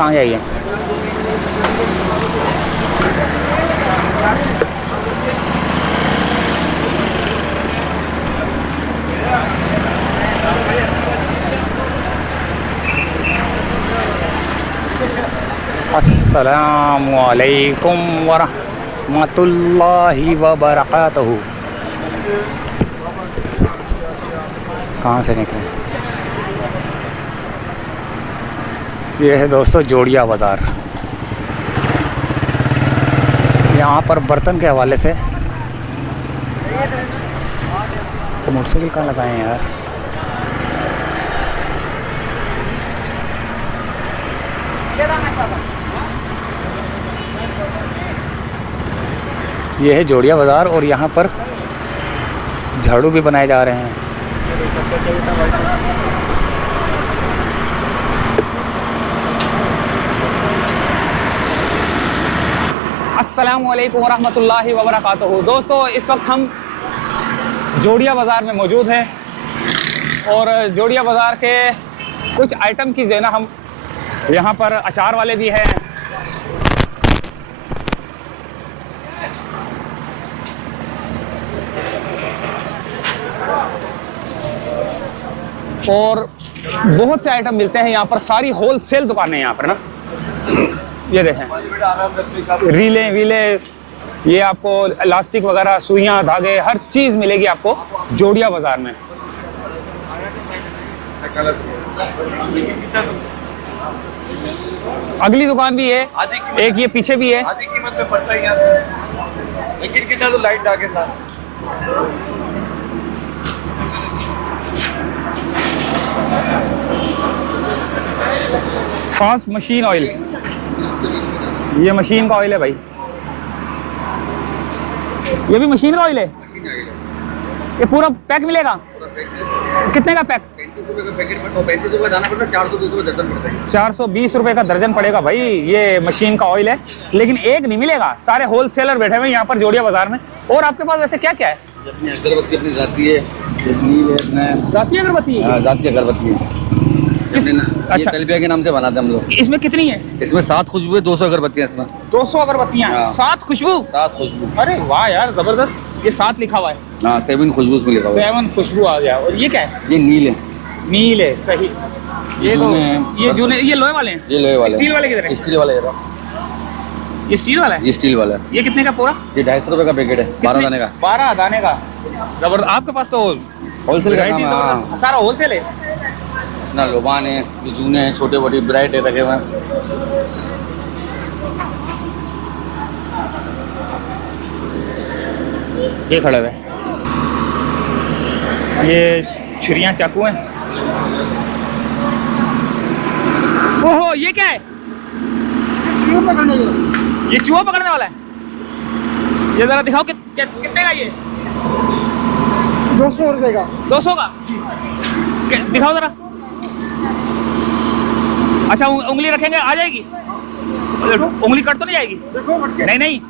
कहाँ जाइए? अस्सलामु अलैकुम वरहमतुल्लाहि वबरकातुहू। कहाँ से निकले? ये है दोस्तों जोड़िया बाज़ार। यहाँ पर बर्तन के हवाले से तो मोटरसाइकिल कहाँ लगाए हैं यार? ये है जोड़िया बाज़ार और यहाँ पर झाड़ू भी बनाए जा रहे हैं। अस्सलामु अलैकुम वरहमतुल्लाहि वबरकातुहू। दोस्तों इस वक्त हम जोड़िया बाज़ार में मौजूद हैं और जोड़िया बाज़ार के कुछ आइटम की जो है ना, हम यहाँ पर अचार वाले भी हैं और बहुत से आइटम मिलते हैं यहाँ पर। सारी होलसेल दुकानें यहाँ पर ना, ये देखें रीलें वीले, ये आपको इलास्टिक वगैरह, सुइयाँ धागे, हर चीज़ मिलेगी आपको जोड़िया बाज़ार में। अगली दुकान भी है, एक ये पीछे भी है। आधी कीमत में पड़ता है यहाँ से, लेकिन कितना तो लाइट डाके साथ। फास्ट मशीन ऑयल, ये मशीन का ऑयल है भाई। ये भी मशीन का ऑयल है। ये पूरा पैक मिलेगा? कितने का पैक? 35 रुपए का पैकेट पड़ता है, 35 रुपए दाना पड़ता है, 420 रुपए दर्जन पड़ता है। 420 रुपए का दर्जन पड़ेगा भाई। ये मशीन का ऑयल है, लेकिन एक नहीं मिलेगा, सारे होलसेलर बैठे हुए यहाँ पर जोड़िया बाज़ार में। और आपके पास वैसे क्या क्या है? अगरबत्ती अपनी जाती है, जाती अगरबत्ती है? जाती अगरबत्ती है। अच्छा, तलबिया के नाम से बनाते हैं हम लोग। इसमें कितनी है? इसमें 7 खुशबू है, 200 अगरबत्तियाँ इसमें। 200 अगरबत्तियाँ, 7 खुशबू? 7 खुशबू। अरे वाह यार, जबरदस्त। ये 7 लिखा हुआ है। हाँ, 7 खुशबू में लिखा हुआ है। 7 खुशबू आ गया। और ये क्या है? ये नील है। नील है, सही। ये तो ये जूने, ये लोहे वाले हैं? ये लोहे वाले। स्टील वाले किधर है? स्टील वाले इधर। ये स्टील वाला है? ये स्टील वाला है। ये कितने का पूरा? ये 250 रुपए का पैकेट है, 12 दाने का। 12 दाने का, जबरदस्त। आपके पास तो होलसेल का काम है। सारा होलसेल है ना, लोबान है, जूने हैं, छोटे बड़े ब्राइट है रखे हुए हैं। ये खड़े हुए, ये छुरियाँ चाकू हैं। ओहो, ये क्या है? ये चूहा पकड़ने वाला है। ये जरा दिखाओ कितने का ये? 200 रुपए का। 200 का? दिखाओ जरा। अच्छा, उंगली रखेंगे आ जाएगी? उंगली कट तो नहीं जाएगी? नहीं नहीं।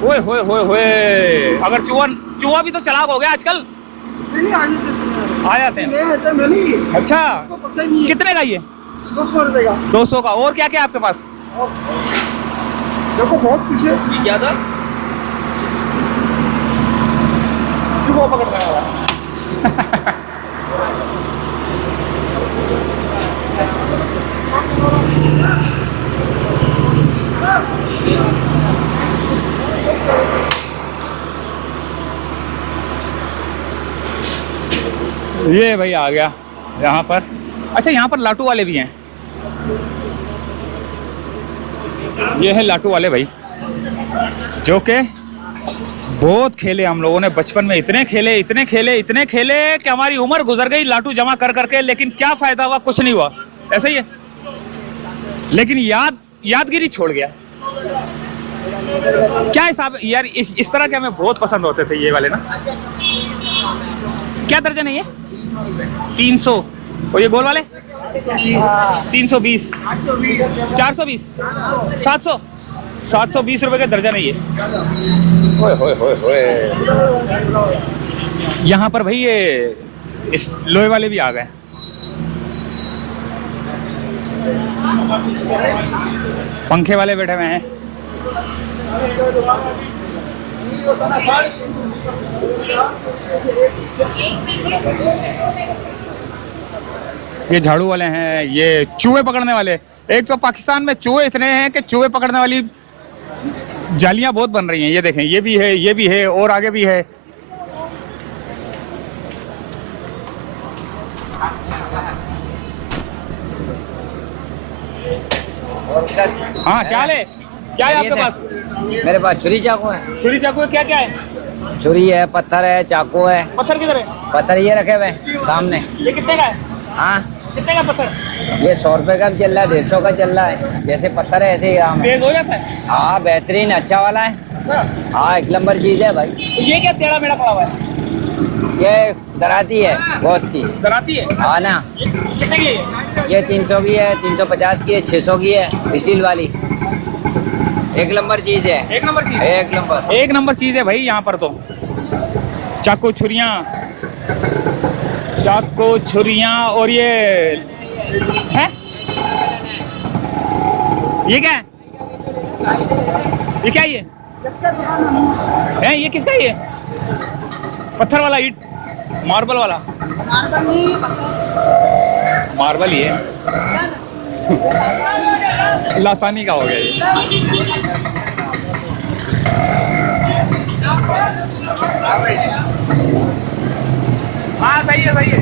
ओए होए होए होए, अगर चूहा भी तो चालाक हो गया आजकल। आ जाते हैं। अच्छा, कितने का ये? 200 रुपए का। 200 का। और क्या क्या आपके पास? देखो बहुत कुछ है। क्या था? चूहा पकड़ने वाला। ये भाई आ गया यहाँ पर। अच्छा, यहाँ पर लाटू वाले भी हैं। ये है लाटू वाले भाई, जो के बहुत खेले हम लोगों ने बचपन में। इतने खेले कि हमारी उम्र गुजर गई लाटू जमा कर करके, लेकिन क्या फायदा हुआ? कुछ नहीं हुआ। ऐसा ही है, लेकिन यादगिरी छोड़ गया। क्या हिसाब यार, इस तरह के हमें बहुत पसंद होते थे ये वाले ना। क्या दर्जन है ये? 300। और ये गोल वाले? 320, 420, 700, 720 रुपए का दर्जन है ये। ओए होए होए होए। यहाँ पर भाई ये इस लोहे वाले भी आ गए। पंखे वाले बैठे हुए हैं। ये झाड़ू वाले हैं, ये चूहे पकड़ने वाले। एक तो पाकिस्तान में चूहे इतने हैं कि चूहे पकड़ने वाली जालियां बहुत बन रही हैं। ये देखें, ये भी है, ये भी है, और आगे भी है। हाँ, क्या ले, क्या है आपके पास? मेरे पास छुरी चाकू है। छुरी चाकू क्या क्या है? छुरी है, पत्थर है, चाकू है। पत्थर किधर है? पत्थर ये रखे हुए सामने। ये कितने का है? हाँ, कितने का पत्थर? ये 100 रुपए का भी चल रहा है, 150 का चल रहा है। जैसे पत्थर है ऐसे ही आम है। तेज हो जाता है? हाँ, बेहतरीन, अच्छा वाला है। अच्छा। हाँ, एक नंबर चीज है भाई। तो ये क्या टेढ़ा मेढ़ा पड़ा हुआ है? ये दराती है बहुत की। डराती है? हाँ ना, कितने की है? ये 300 की है, 350 की है, 600 की है, स्टील वाली। एक नंबर चीज है। एक नंबर चीज, एक नंबर। एक नंबर चीज है भाई यहाँ पर तो। चाकू छुरियाँ, चाकू छुरियाँ, और ये है, ये क्या है? ये क्या है? ये है, ये किसका है? ये पत्थर वाला, ईट, मार्बल वाला? मार्बल ही है। लासानी का हो गया ये। हाँ, सही है, सही है।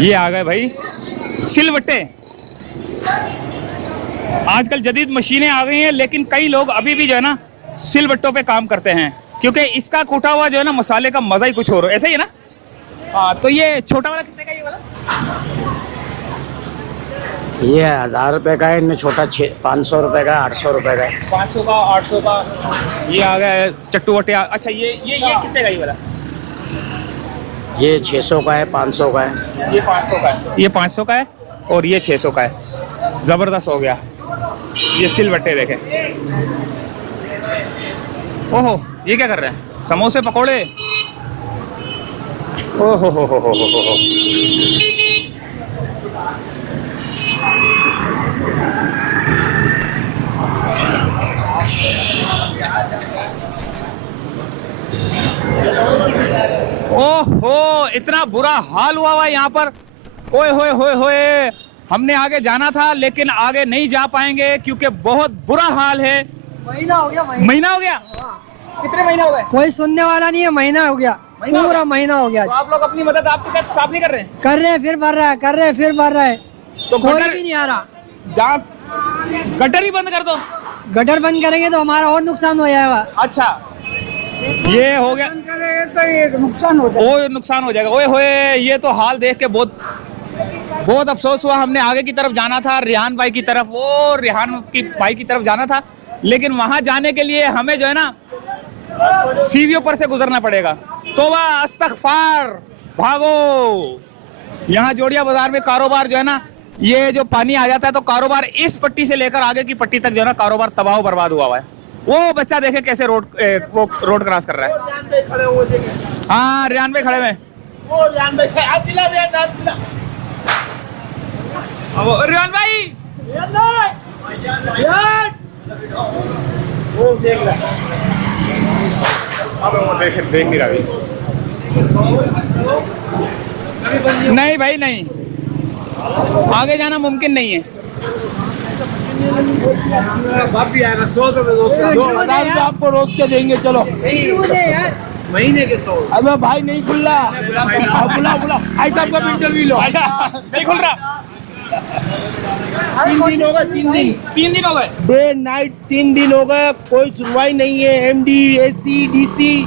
ये आ गए भाई सिलवट्टे। आजकल जदीद मशीनें आ गई हैं, लेकिन कई लोग अभी भी जो है ना सिलवट्टों पे काम करते हैं, क्योंकि इसका कूटा हुआ जो है ना मसाले का मजा ही कुछ और है। ऐसा ही है ना? हाँ, तो ये छोटा वाला कितने का, ये वाला? ये 1000 रुपए का है, इनमें छोटा 500 रुपए का, 800 रुपए का है। 500 का, 800 का। ये आ गया है चट्टू वट्टे। अच्छा, ये कितने का, ये वाला? ये 600 का है, 500 का है। ये 500 का है। ये 500 का है और ये 600 का है। जबरदस्त हो गया। ये सिलवट्टे देखें। ओहो, ये क्या कर रहे हैं? समोसे पकोड़े। ओहो हो। ओहो, इतना बुरा हाल हुआ यहाँ पर। ओए होए होए होए, हमने आगे जाना था लेकिन आगे नहीं जा पाएंगे क्योंकि बहुत बुरा हाल है। महीना हो गया। महीना हो गया? कितने महीने हो गए? कोई सुनने वाला नहीं है, महीना हो गया। पूरा महीना हो गया। तो आप लोग अपनी मदद आपके साथ साफ नहीं कर रहे हैं? कर रहे हैं, फिर भर रहा है, कर रहे हैं, फिर भर रहा है, तो कोई गटर भी नहीं आ रहा। गटर ही बंद कर दो। गटर बंद करेंगे तो हमारा और नुकसान हो जाएगा। अच्छा, ये हो गया तो ये नुकसान हो जाएगा। ओ, नुकसान हो जाएगा। ओए होए, ये तो हाल देख के बहुत अफसोस हुआ। हमने आगे की तरफ जाना था, रेहान भाई की तरफ, वो रेहान की भाई की तरफ जाना था, लेकिन वहां जाने के लिए हमें जो है ना सीवियों पर से गुजरना पड़ेगा। तौबा अस्तगफार, भागो। यहाँ जोड़िया बाजार में कारोबार जो है ना, ये जो पानी आ जाता है तो कारोबार इस पट्टी से लेकर आगे की पट्टी तक जो है ना कारोबार तबाह बर्बाद हुआ है। वो बच्चा देखे कैसे वो रोड क्रॉस कर रहा है। हाँ, रेहान भाई खड़े हुए। रेहान भाई, वो देख रहा है। अब वो देख नहीं रहा। नहीं भाई, नहीं, आगे जाना मुमकिन नहीं है। भी आएगा 100 रुपए, 2000 रुपये आपको रोज के देंगे। चलो महीने के 100। अबे भाई नहीं खुल रहा। बुला ऐसा आपका भी इंटरव्यू लो। अच्छा, नहीं खुल रहा। 3 दिन हो गए, 3 दिन हो गए। डे नाइट 3 दिन हो गए, कोई सुनवाई नहीं है। MD, AC, DC,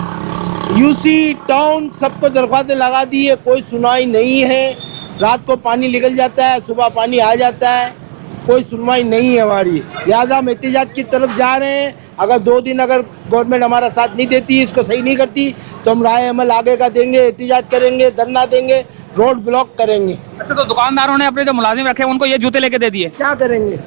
UC, town सबको दरख्वास्तें लगा दी है, कोई सुनवाई नहीं है। रात को पानी निकल जाता है, सुबह पानी आ जाता है, कोई सुनवाई नहीं है हमारी। लिहाजा हम एहतिजाज की तरफ जा रहे हैं। अगर 2 दिन अगर गवर्नमेंट हमारा साथ नहीं देती, इसको सही नहीं करती, तो हम राय अमल आगे का देंगे, एहतिजाज करेंगे, धरना देंगे, रोड ब्लॉक करेंगे। अच्छा, तो दुकानदारों ने अपने जो मुलाजिम रखे उनको ये जूते लेके दे दिए? क्या करेंगे?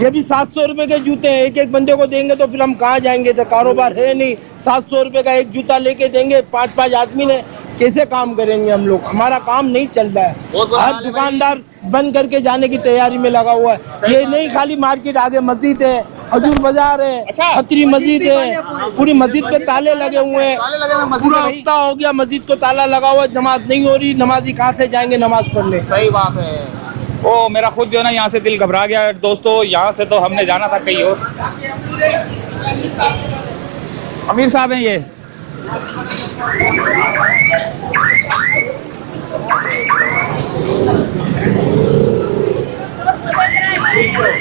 ये भी 700 रुपए के जूते हैं, एक एक बंदे को देंगे तो फिर हम कहाँ जाएंगे? तो कारोबार है नहीं। 700 रुपए का एक जूता लेके देंगे, 5-5 आदमी ने कैसे काम करेंगे हम लोग? हमारा काम नहीं चल रहा है। बहुत बुरा हर हाल है दुकानदार बंद करके जाने की तैयारी में लगा हुआ है। ये नहीं खाली मार्केट, आगे मस्जिद है, हजूर बाजार है, अच्छा। खतरी मस्जिद है, पूरी मस्जिद पे ताले लगे हुए हैं। ताले लगे हुए मस्जिद पूरा में भाई। हफ्ता हो गया मस्जिद को ताला लगा हुआ है, नमाज नहीं हो रही। नमाजी कहाँ से जाएंगे नमाज पढ़ने? सही बात है। ओ मेरा खुद जो है ना यहाँ से दिल घबरा गया दोस्तों। यहाँ से तो हमने जाना था कहीं और। अमीर साहब हैं ये।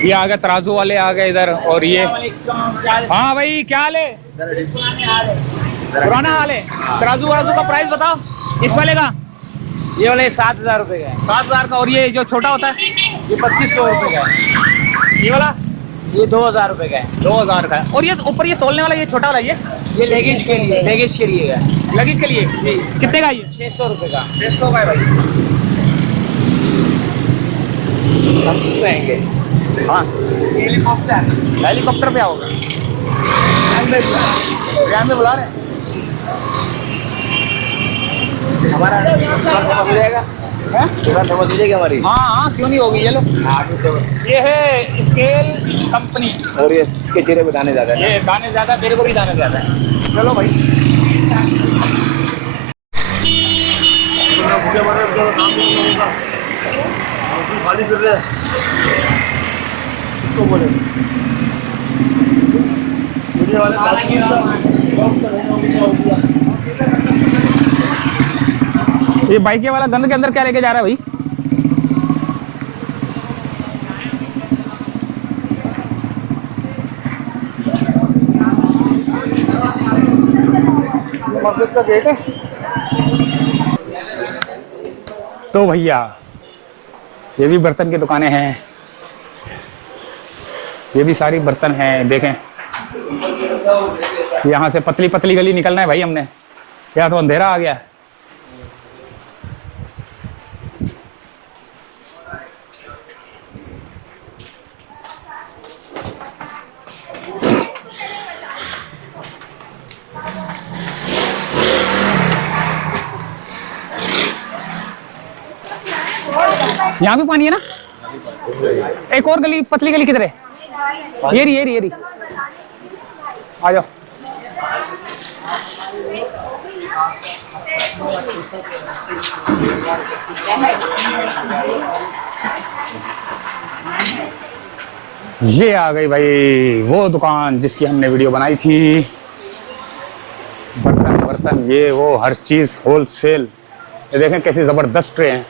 ये आ गए तराजू वाले, आ गए इधर। और ये हाँ भाई क्या हाल है? पुराना हाल है। तराजू वराजू का प्राइस बताओ इस वाले का। ये वाले 7,000 रुपए का है। 7,000 का। और ये जो छोटा होता है ये 2,500 रुपए का है। ये वाला ये 2,000 रुपए का है। 2,000 का है। और ये ऊपर ये तोलने वाला ये छोटा वाला ये लेगेज के लिए है लगेज के लिए कितने का ये? 600 रुपए का। 600 का है भाई। हम किस पे आएंगे? हाँ हेलीकॉप्टर पे आओगे? यहाँ पे बुला रहे हैं। हमारा हो जाएगा समझ लीजिएगा हमारी। हाँ हाँ क्यों नहीं होगी। ये लो ये है स्केल कंपनी। और ये इसके चेहरे पे दाने ज्यादा है। ये दाने ज्यादा, मेरे को भी दाने ज्यादा है। चलो भाई। खाली फिर रहे इसको बोले ये बाइक वाला गंद के अंदर क्या लेके जा रहा है भाई? मस्जिद का गेट है। तो भैया ये भी बर्तन की दुकानें हैं। ये भी सारी बर्तन हैं। देखें यहाँ से पतली पतली गली निकलना है भाई हमने। यहाँ तो अंधेरा आ गया। यहाँ भी पानी है ना? एक और गली, पतली गली किधर है? ये रही आ जाओ। ये आ गई भाई वो दुकान जिसकी हमने वीडियो बनाई थी। बर्तन ये वो हर चीज होलसेल। ये देखें कैसी जबरदस्त ट्रे हैं।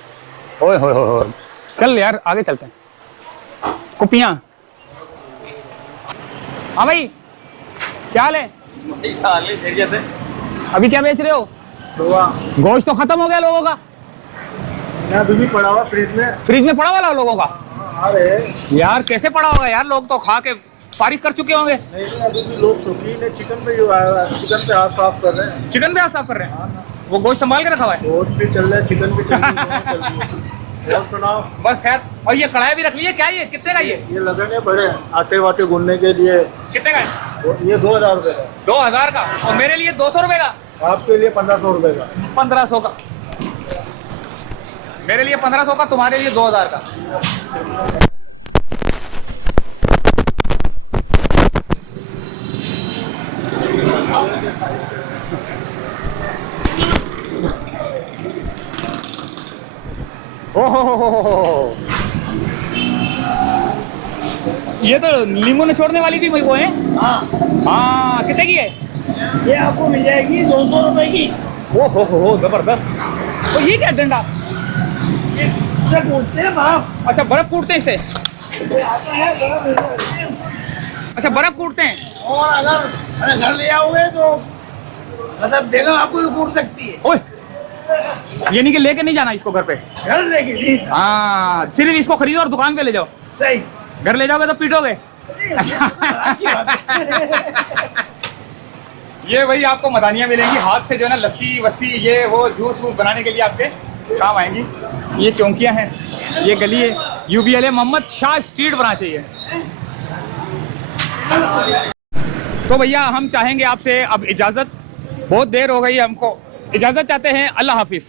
ओए हो चल यार आगे चलते हैं। कुपियां। हाँ भाई क्या हाल है? अभी क्या बेच रहे हो? गोश्त तो खत्म हो गया लोगों का। भी पड़ा हुआ फ्रिज में पड़ा हुआ लोगों का। अरे यार कैसे पड़ा होगा यार? लोग तो खा के फारिग कर चुके होंगे। नहीं अभी भी लोग शौकीन है। चिकन पे जो आया चिकन पे हाथ साफ कर रहे हैं। चिकन पे हाथ साफ कर रहे हैं। वो गोश्त संभाल के रखा हुआ है। गोश्त भी चल रहा है, चिकन भी चल रहा है। और सुनाओ बस खैर। और ये कढ़ाई भी रख ली है क्या? ये कितने का? ये लगने बड़े आटे वाटे गूंदने के लिए। कितने का है? ये 2,000 रुपए का। 2,000 का। और मेरे लिए 200 रुपए का। आपके लिए 1,500 रुपए का। 1,500 का। मेरे लिए 1,500 का, तुम्हारे लिए 2,000 का। ओहो ये तो नींबू निचोड़ने वाली थी वो है। हाँ कितने की है? ये आपको मिल जाएगी 200 रुपए की। ओहो जबरदस्त। तो ये क्या डंडा? कूटते हैं बर्फ। अच्छा बर्फ कूटते हैं इसे। अच्छा बर्फ कूटते हैं। और अगर घर ले आओगे तो मतलब बेगम आपको भी कूट सकती है। ओए ये नहीं कि लेके नहीं जाना इसको घर पे। घर लेके हाँ सिर्फ इसको खरीदो और दुकान पे ले जाओ। सही। घर ले जाओगे तो पीटोगे। ये भाई आपको मदानियाँ मिलेंगी हाथ से जो है ना, लस्सी वस्सी ये वो जूस वूस बनाने के लिए आपके काम आएंगी। ये चौंकियाँ हैं। ये गली है UBLA मोहम्मद शाह स्ट्रीट बना चाहिए। तो भैया हम चाहेंगे आपसे अब इजाज़त। बहुत देर हो गई हमको इजाजत चाहते हैं, अल्लाह हाफिज।